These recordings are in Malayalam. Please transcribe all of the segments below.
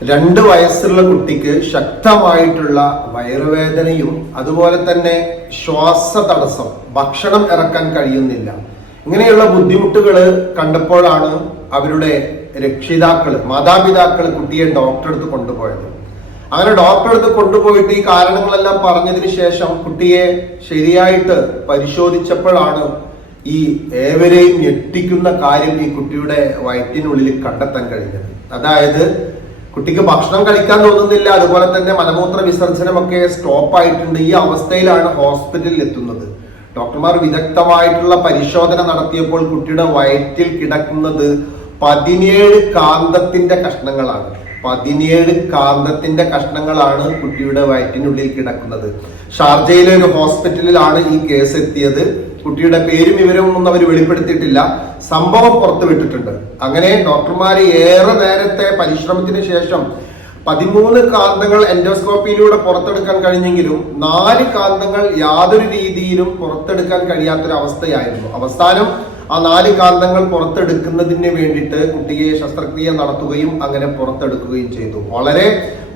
രണ്ട് വയസ്സുള്ള കുട്ടിക്ക് ശക്തമായിട്ടുള്ള വയറുവേദനയും അതുപോലെ തന്നെ ശ്വാസ തടസ്സം ഭക്ഷണം ഇറക്കാൻ കഴിയുന്നില്ല. ഇങ്ങനെയുള്ള ബുദ്ധിമുട്ടുകൾ കണ്ടപ്പോഴാണ് അവരുടെ രക്ഷിതാക്കൾ മാതാപിതാക്കൾ കുട്ടിയെ ഡോക്ടറെ അടുത്ത് കൊണ്ടുപോയത്. അങ്ങനെ ഡോക്ടറെ അടുത്ത് കൊണ്ടുപോയിട്ട് ഈ കാരണങ്ങളെല്ലാം പറഞ്ഞതിന് ശേഷം കുട്ടിയെ ശരിയായിട്ട് പരിശോധിച്ചപ്പോഴാണ് ഈ ഏവരെയും ഞെട്ടിക്കുന്ന കാര്യം ഈ കുട്ടിയുടെ വയറ്റിനുള്ളിൽ കണ്ടെത്താൻ കഴിഞ്ഞത്. അതായത് കുട്ടിക്ക് ഭക്ഷണം കഴിക്കാൻ തോന്നുന്നില്ല. അതുപോലെ തന്നെ മലമൂത്ര വിസർജനമൊക്കെ സ്റ്റോപ്പ് ആയിട്ടുണ്ട്. ഈ അവസ്ഥയിലാണ് ഹോസ്പിറ്റലിൽ എത്തുന്നത്. ഡോക്ടർമാർ വിദഗ്ധമായിട്ടുള്ള പരിശോധന നടത്തിയപ്പോൾ കുട്ടിയുടെ വയറ്റിൽ കിടക്കുന്നത് പതിനേഴ് കാന്തത്തിന്റെ കഷ്ണങ്ങളാണ്. പതിനേഴ് കാന്തത്തിന്റെ കഷ്ണങ്ങളാണ് കുട്ടിയുടെ വയറ്റിനുള്ളിൽ കിടക്കുന്നത്. ഷാർജയിലെ ഒരു ഹോസ്പിറ്റലിലാണ് ഈ കേസ് എത്തിയത് കുട്ടിയുടെ പേരും വിവരവും ഒന്നും അവർ വെളിപ്പെടുത്തിയിട്ടില്ല. സംഭവം പുറത്തുവിട്ടിട്ടുണ്ട്. അങ്ങനെ ഡോക്ടർമാർ ഏറെ നേരത്തെ പരിശ്രമത്തിന് ശേഷം പതിമൂന്ന് കാന്തങ്ങൾ എൻഡോസ്കോപ്പിയിലൂടെ പുറത്തെടുക്കാൻ കഴിഞ്ഞെങ്കിലും നാല് കാന്തങ്ങൾ യാതൊരു രീതിയിലും പുറത്തെടുക്കാൻ കഴിയാത്തൊരവസ്ഥയായിരുന്നു. അവസാനം ആ നാല് കാന്തങ്ങൾ പുറത്തെടുക്കുന്നതിന് വേണ്ടിയിട്ട് കുട്ടിയെ ശസ്ത്രക്രിയ നടത്തുകയും അങ്ങനെ പുറത്തെടുക്കുകയും ചെയ്തു. വളരെ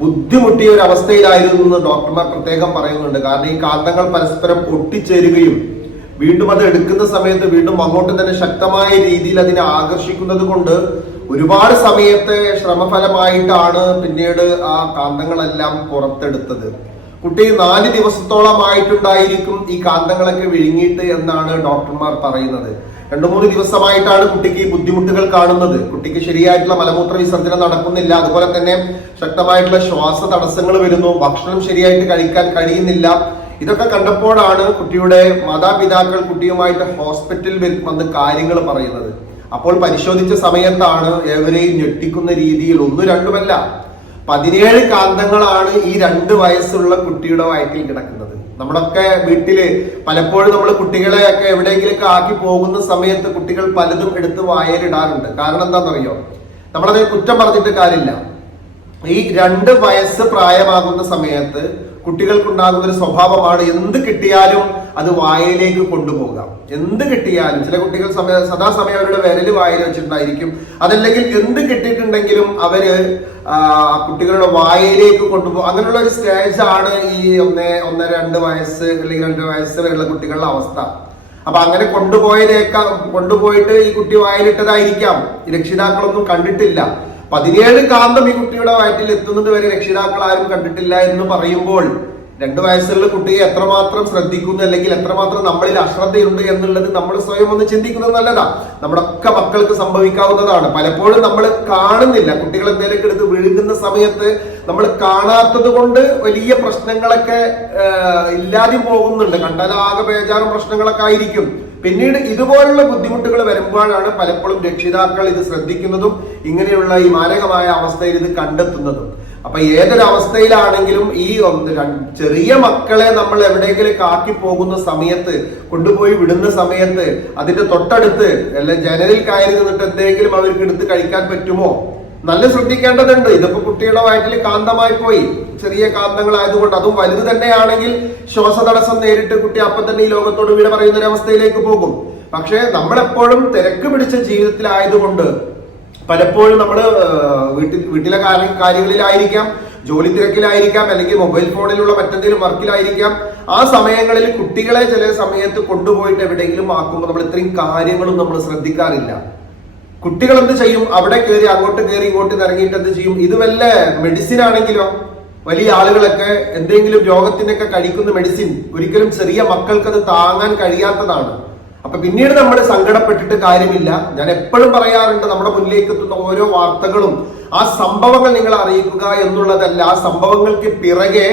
ബുദ്ധിമുട്ടിയ ഒരു അവസ്ഥയിലായിരുന്നു എന്ന് ഡോക്ടർമാർ പ്രത്യേകം പറയുന്നുണ്ട്. കാരണം ഈ കാന്തങ്ങൾ പരസ്പരം ഒട്ടിച്ചേരുകയും വീണ്ടും അത് എടുക്കുന്ന സമയത്ത് വീണ്ടും അങ്ങോട്ട് തന്നെ ശക്തമായ രീതിയിൽ അതിനെ ആകർഷിക്കുന്നത് കൊണ്ട് ഒരുപാട് സമയത്തെ ശ്രമഫലമായിട്ടാണ് പിന്നീട് ആ കാന്തങ്ങളെല്ലാം പുറത്തെടുത്തത്. കുട്ടി നാല് ദിവസത്തോളമായിട്ടുണ്ടായിരിക്കും ഈ കാന്തങ്ങളൊക്കെ വിഴുങ്ങിയിട്ട് എന്നാണ് ഡോക്ടർമാർ പറയുന്നത്. രണ്ടു മൂന്ന് ദിവസമായിട്ടാണ് കുട്ടിക്ക് ബുദ്ധിമുട്ടുകൾ കാണുന്നത്. കുട്ടിക്ക് ശരിയായിട്ടുള്ള മലമൂത്ര വിസർജനം നടക്കുന്നില്ല. അതുപോലെ തന്നെ ശക്തമായിട്ടുള്ള ശ്വാസ തടസ്സങ്ങൾ വരുന്നു. ഭക്ഷണം ശരിയായിട്ട് കഴിക്കാൻ കഴിയുന്നില്ല. ഇതൊക്കെ കണ്ടപ്പോഴാണ് കുട്ടിയുടെ മാതാപിതാക്കൾ കുട്ടിയുമായിട്ട് ഹോസ്പിറ്റലിൽ വന്ന് കാര്യങ്ങൾ പറയുന്നത്. അപ്പോൾ പരിശോധിച്ച സമയത്താണ് ഏവരെയും ഞെട്ടിക്കുന്ന രീതിയിൽ ഒന്നും രണ്ടുമല്ല. പതിനേഴ് കാന്തങ്ങളാണ് ഈ രണ്ട് വയസ്സുള്ള കുട്ടിയുടെ വയറ്റിൽ കിടക്കുന്നത്. നമ്മളൊക്കെ വീട്ടിൽ പലപ്പോഴും നമ്മൾ കുട്ടികളെ ഒക്കെ എവിടെയെങ്കിലൊക്കെ ആക്കി പോകുന്ന സമയത്ത് കുട്ടികൾ പലതും എടുത്ത് വായലിടാറുണ്ട്. കാരണം എന്താണെന്നറിയോ? നമ്മളത് കുറ്റം പറഞ്ഞിട്ട് കാര്യമില്ല. ഈ രണ്ട് വയസ്സ് പ്രായമാകുന്ന സമയത്ത് കുട്ടികൾക്കുണ്ടാകുന്ന ഒരു സ്വഭാവമാണ് എന്ത് കിട്ടിയാലും അത് വായയിലേക്ക് കൊണ്ടുപോകാം. എന്ത് കിട്ടിയാലും ചില കുട്ടികൾ സമയ സദാസമയം അവരുടെ വിരൽ വായിൽ വെച്ചിട്ടുണ്ടായിരിക്കും. അതല്ലെങ്കിൽ എന്ത് കിട്ടിയിട്ടുണ്ടെങ്കിലും അവർ കുട്ടികളുടെ വായയിലേക്ക് കൊണ്ടുപോകും. അങ്ങനെയുള്ള ഒരു സ്റ്റേജ് ആണ് ഈ ഒന്ന് ഒന്നര രണ്ട് വയസ്സ് അല്ലെങ്കിൽ രണ്ട് വയസ്സ് വരെയുള്ള കുട്ടികളുടെ അവസ്ഥ. അപ്പൊ അങ്ങനെ കൊണ്ടുപോയതേക്കാം കൊണ്ടുപോയിട്ട് ഈ കുട്ടി വായിലിട്ടതായിരിക്കാം. രക്ഷിതാക്കളൊന്നും കണ്ടിട്ടില്ല. പതിനേഴ് കാന്തം ഈ കുട്ടിയുടെ വയറ്റിൽ എത്തുന്നത് വരെ രക്ഷിതാക്കൾ ആരും കണ്ടിട്ടില്ല എന്ന് പറയുമ്പോൾ രണ്ടു വയസ്സുള്ള കുട്ടിയെ എത്രമാത്രം ശ്രദ്ധിക്കുന്നു അല്ലെങ്കിൽ എത്രമാത്രം നമ്മളിൽ അശ്രദ്ധയുണ്ട് എന്നുള്ളത് നമ്മൾ സ്വയം ഒന്ന് ചിന്തിക്കുന്നത് നല്ലതാ. നമ്മുടെ ഒക്കെ മക്കൾക്ക് സംഭവിക്കാവുന്നതാണ്. പലപ്പോഴും നമ്മൾ കാണുന്നില്ല. കുട്ടികൾ എന്തെങ്കിലും എടുത്ത് വിഴുങ്ങുന്ന സമയത്ത് നമ്മൾ കാണാത്തത് കൊണ്ട് വലിയ പ്രശ്നങ്ങളൊക്കെ ഇല്ലാതെ പോകുന്നുണ്ട്. കണ്ടാൽ ആകെ പ്രശ്നങ്ങളൊക്കെ ആയിരിക്കും. പിന്നീട് ഇതുപോലുള്ള ബുദ്ധിമുട്ടുകൾ വരുമ്പോഴാണ് പലപ്പോഴും രക്ഷിതാക്കൾ ഇത് ശ്രദ്ധിക്കുന്നതും ഇങ്ങനെയുള്ള ഈ മാരകമായ അവസ്ഥയിൽ ഇത് കണ്ടെത്തുന്നതും. അപ്പൊ ഏതൊരവസ്ഥയിലാണെങ്കിലും ഈ ചെറിയ മക്കളെ നമ്മൾ എവിടെയെങ്കിലും ആക്കി പോകുന്ന സമയത്ത് കൊണ്ടുപോയി വിടുന്ന സമയത്ത് അതിന്റെ തൊട്ടടുത്ത് അല്ലെ ജനലിൽ കയറി നിന്നിട്ട് എന്തെങ്കിലും അവർക്ക് എടുത്ത് കഴിക്കാൻ പറ്റുമോ? നല്ല ശ്രദ്ധിക്കേണ്ടതുണ്ട്. ഇതിപ്പോ കുട്ടിയുടെ വയറ്റിൽ കാന്തമായി പോയി. ചെറിയ കാന്തങ്ങൾ ആയതുകൊണ്ട് അതും വലുത് തന്നെയാണെങ്കിൽ ശ്വാസതടസ്സം നേരിട്ട് കുട്ടി അപ്പം തന്നെ ഈ ലോകത്തോട് വീട് പറയുന്ന ഒരു അവസ്ഥയിലേക്ക് പോകും. പക്ഷേ നമ്മളെപ്പോഴും തിരക്ക് പിടിച്ച ജീവിതത്തിലായതുകൊണ്ട് പലപ്പോഴും നമ്മൾ വീട്ടിൽ വീട്ടിലെ കാര്യ- കാര്യങ്ങളിലായിരിക്കാം ജോലി തിരക്കിലായിരിക്കാം അല്ലെങ്കിൽ മൊബൈൽ ഫോണിലുള്ള മറ്റെന്തെങ്കിലും വർക്കിലായിരിക്കാം. ആ സമയങ്ങളിൽ കുട്ടികളെ ചില സമയത്ത് കൊണ്ടുപോയിട്ട് എവിടെയെങ്കിലും ആക്കുമ്പോൾ നമ്മൾ ഇത്രയും കാര്യങ്ങളും നമ്മൾ ശ്രദ്ധിക്കാറില്ല. കുട്ടികൾ എന്ത് ചെയ്യും? അവിടെ കയറി അങ്ങോട്ട് കയറി ഇങ്ങോട്ട് ഇറങ്ങിയിട്ട് എന്ത് ചെയ്യും? ഇത് വല്ല മെഡിസിൻ ആണെങ്കിലോ? വലിയ ആളുകളൊക്കെ എന്തെങ്കിലും രോഗത്തിനൊക്കെ കഴിക്കുന്ന മെഡിസിൻ ഒരിക്കലും ചെറിയ മക്കൾക്ക് അത് താങ്ങാൻ കഴിയാത്തതാണ്. അപ്പൊ പിന്നീട് നമ്മൾ സങ്കടപ്പെട്ടിട്ട് കാര്യമില്ല. ഞാൻ എപ്പോഴും പറയാറുണ്ട് നമ്മുടെ മുന്നിലേക്ക് എത്തുന്ന ഓരോ വാർത്തകളും ആ സംഭവങ്ങൾ നിങ്ങൾ അറിയിക്കുക എന്നുള്ളതല്ല ആ സംഭവങ്ങൾക്ക് പിറകെ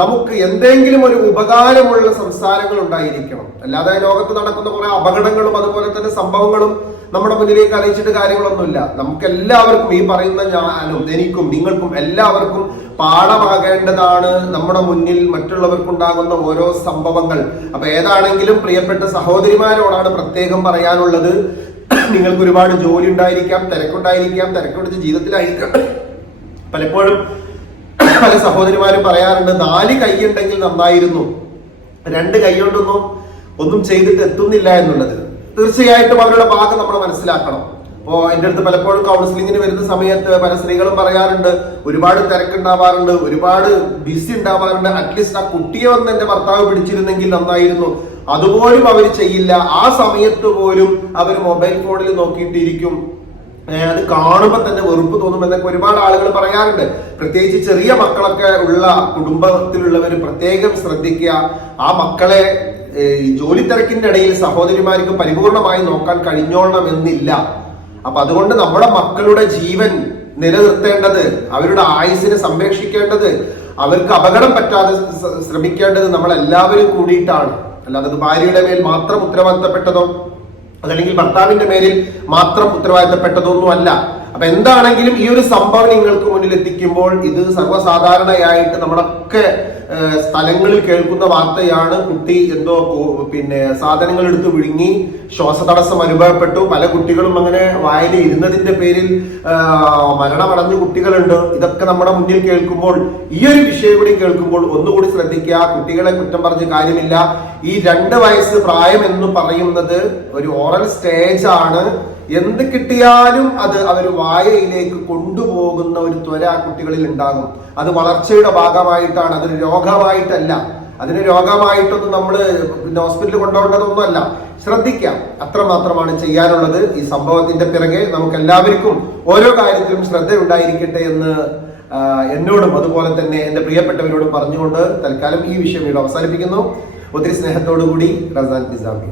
നമുക്ക് എന്തെങ്കിലും ഒരു ഉപകാരമുള്ള സംസാരങ്ങൾ ഉണ്ടായിരിക്കണം. അല്ലാതെ ലോകത്ത് നടക്കുന്ന കുറെ അപകടങ്ങളും അതുപോലെ തന്നെ സംഭവങ്ങളും നമ്മുടെ മുന്നിലേക്ക് അറിയിച്ചിട്ട് കാര്യങ്ങളൊന്നുമില്ല. നമുക്ക് എല്ലാവർക്കും ഈ പറയുന്ന ഞാനും എനിക്കും നിങ്ങൾക്കും എല്ലാവർക്കും പാഠമാകേണ്ടതാണ് നമ്മുടെ മുന്നിൽ മറ്റുള്ളവർക്കുണ്ടാകുന്ന ഓരോ സംഭവങ്ങൾ. അപ്പൊ ഏതാണെങ്കിലും പ്രിയപ്പെട്ട സഹോദരിമാരോടാണ് പ്രത്യേകം പറയാനുള്ളത്. നിങ്ങൾക്ക് ഒരുപാട് ജോലി ഉണ്ടായിരിക്കാം തിരക്കുണ്ടായിരിക്കാം തിരക്കുപിടിച്ച ജീവിതത്തിലായിരിക്കാം. പലപ്പോഴും പല സഹോദരിമാരും പറയാറുണ്ട് നാല് കൈയുണ്ടെങ്കിൽ നന്നായിരുന്നു. രണ്ട് കൈകൊണ്ടൊന്നും ഒന്നും ചെയ്തിട്ട് എത്തുന്നില്ല എന്നുള്ളത്. തീർച്ചയായിട്ടും അവരുടെ ഭാഗം നമ്മൾ മനസ്സിലാക്കണം. അപ്പോ എന്റെ അടുത്ത് പലപ്പോഴും കൗൺസിലിങ്ങിന് വരുന്ന സമയത്ത് പല സ്ത്രീകളും പറയാറുണ്ട് ഒരുപാട് തിരക്കുണ്ടാവാറുണ്ട് ഒരുപാട് ബിസി ഉണ്ടാവാറുണ്ട്. അറ്റ്ലീസ്റ്റ് ആ കുട്ടിയെ ഒന്ന് എന്റെ ഭർത്താവ് പിടിച്ചിരുന്നെങ്കിൽ നന്നായിരുന്നു. അതുപോലും അവർ ചെയ്യില്ല. ആ സമയത്ത് പോലും അവർ മൊബൈൽ ഫോണിൽ നോക്കിയിട്ടിരിക്കും. അത് കാണുമ്പോൾ തന്നെ വെറുപ്പ് തോന്നും എന്നൊക്കെ ഒരുപാട് ആളുകൾ പറയാറുണ്ട്. പ്രത്യേകിച്ച് ചെറിയ മക്കളൊക്കെ ഉള്ള കുടുംബത്തിലുള്ളവർ പ്രത്യേകം ശ്രദ്ധിക്കുക. ആ മക്കളെ ജോലി തിരക്കിന്റെ ഇടയിൽ സഹോദരിമാർക്ക് പരിപൂർണമായി നോക്കാൻ കഴിഞ്ഞോളണം എന്നില്ല അപ്പൊ അതുകൊണ്ട് നമ്മുടെ മക്കളുടെ ജീവൻ നിലനിർത്തേണ്ടത് അവരുടെ ആയുസിനെ സംരക്ഷിക്കേണ്ടത് അവർക്ക് അപകടം പറ്റാതെ ശ്രമിക്കേണ്ടത് നമ്മൾ എല്ലാവരും കൂടിയിട്ടാണ്. അല്ലാതെ ഭാര്യയുടെ മേൽ മാത്രം ഉത്തരവാദിത്തപ്പെട്ടതോ അതല്ലെങ്കിൽ ഭർത്താവിന്റെ മേലിൽ മാത്രം ഉത്തരവാദിത്തപ്പെട്ടതൊന്നും അല്ല. അപ്പൊ എന്താണെങ്കിലും ഈ ഒരു സംഭവം നിങ്ങൾക്ക് മുന്നിൽ എത്തിക്കുമ്പോൾ ഇത് സർവസാധാരണയായിട്ട് നമ്മളൊക്കെ സ്ഥലങ്ങളിൽ കേൾക്കുന്ന വാർത്തയാണ് കുട്ടി എന്തോ പിന്നെ സാധനങ്ങൾ എടുത്ത് വിഴുങ്ങി ശ്വാസതടസ്സം അനുഭവപ്പെട്ടു. പല കുട്ടികളും അങ്ങനെ വായിൽ ഇരുന്നതിന്റെ പേരിൽ മരണമടഞ്ഞ കുട്ടികളുണ്ട്. ഇതൊക്കെ നമ്മുടെ മുന്നിൽ കേൾക്കുമ്പോൾ ഈ ഒരു വിഷയം കൂടി കേൾക്കുമ്പോൾ ഒന്നുകൂടി ശ്രദ്ധിക്കുക. കുട്ടികളെ കുറ്റം പറഞ്ഞ് കാര്യമില്ല. ഈ രണ്ട് വയസ്സ് പ്രായം എന്ന് പറയുന്നത് ഒരു ഓറൽ സ്റ്റേജ് ആണ് എന്ത് കിട്ടിയാലും അത് അവർ വായയിലേക്ക് കൊണ്ടുപോകുന്ന ഒരു ത്വര കുട്ടികളിൽ ഉണ്ടാകും. അത് വളർച്ചയുടെ ഭാഗമായിട്ടാണ് അതൊരു രോഗമായിട്ടല്ല. അതിന് രോഗമായിട്ടൊന്നും നമ്മൾ ഹോസ്പിറ്റലിൽ കൊണ്ടുപോകേണ്ടതൊന്നുമല്ല ശ്രദ്ധിക്കാം. അത്രമാത്രമാണ് ചെയ്യാനുള്ളത്. ഈ സംഭവത്തിന്റെ പിറകെ നമുക്ക് എല്ലാവർക്കും ഓരോ കാര്യത്തിലും ശ്രദ്ധ ഉണ്ടായിരിക്കട്ടെ എന്ന് എന്നോടും അതുപോലെ തന്നെ എന്റെ പ്രിയപ്പെട്ടവരോടും പറഞ്ഞുകൊണ്ട് തൽക്കാലം ഈ വിഷയം ഇവിടെ അവസാനിപ്പിക്കുന്നു. ഒത്തിരി സ്നേഹത്തോടു കൂടി റസാൻ നിസാമി.